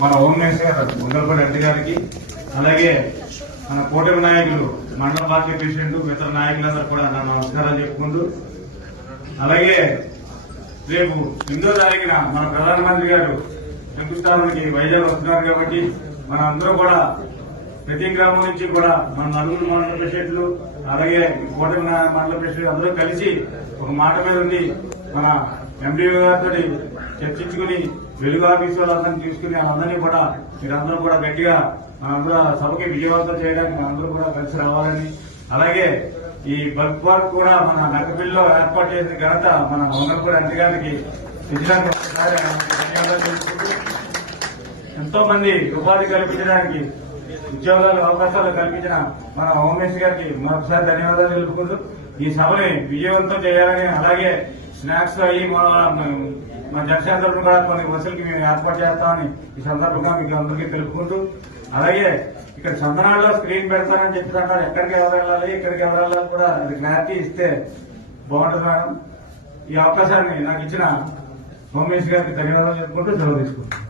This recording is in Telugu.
మన హోమ్ మినిస్టర్ గారు ముందరపల్లి రెడ్డి గారికి, అలాగే మన కూటమి నాయకులు మండల పార్టీ ప్రెసిడెంట్ మిగతా నాయకులందరూ కూడా నా నమస్కారాలు చెప్పుకుంటూ, అలాగే రేపు 8వ తారీఖున మన ప్రధానమంత్రి గారు శంకుస్థాపనకి వైజాగ్ వస్తున్నారు కాబట్టి మన అందరూ కూడా ప్రతి గ్రామం నుంచి కూడా మన నలుగురు మండల ప్రెసిడెంట్లు అలాగే కూటమి మండల ప్రెసిడెంట్ అందరూ కలిసి ఒక మాట మీద ఉండి మన ఎంపీ గారితో చర్చించుకుని వెలుగు ఆఫీసు వాళ్ళందరినీ తీసుకుని వాళ్ళందరినీ కూడా మీరందరూ కూడా గట్టిగా మనందరూ సభకి విజయవంతం చేయడానికి మనందరూ కూడా కలిసి రావాలని, అలాగే ఈ బల్క్ పార్క్ కూడా మన నక్కపిల్లిలో ఏర్పాటు చేసిన ఘనత మన వంగలపూడి అంటి గారికి విజయానికి ఒకసారి ధన్యవాదాలు తెలుసుకుంటూ, ఎంతో మంది ఉపాధి కల్పించడానికి ఉద్యోగాలు అవకాశాలు కల్పించిన మన హోమ్ మినిస్టర్ గారికి మరొకసారి ధన్యవాదాలు తెలుపుకుంటూ ఈ సభని విజయవంతం చేయాలని, అలాగే స్నాక్స్ అయ్యి మన జనసేన తరఫున కూడా కొన్ని బస్సులకి మేము ఏర్పాటు చేస్తామని ఈ సందర్భంగా మీకు అందరికీ తెలుపుకుంటూ, అలాగే ఇక్కడ చందనాల్లో స్క్రీన్ పెడతానని చెప్తున్నారు. ఎక్కడికి ఎవరు వెళ్ళాలి ఎక్కడికి ఎవరు వెళ్ళాలి కూడా అది క్లారిటీ ఇస్తే బాగుంటుంది మేడం. ఈ అవకాశాన్ని నాకు ఇచ్చిన హోమ్ మినిస్టర్ గారికి ధన్యవాదాలు చెప్పుకుంటూ సెలవు తీసుకుంటాను.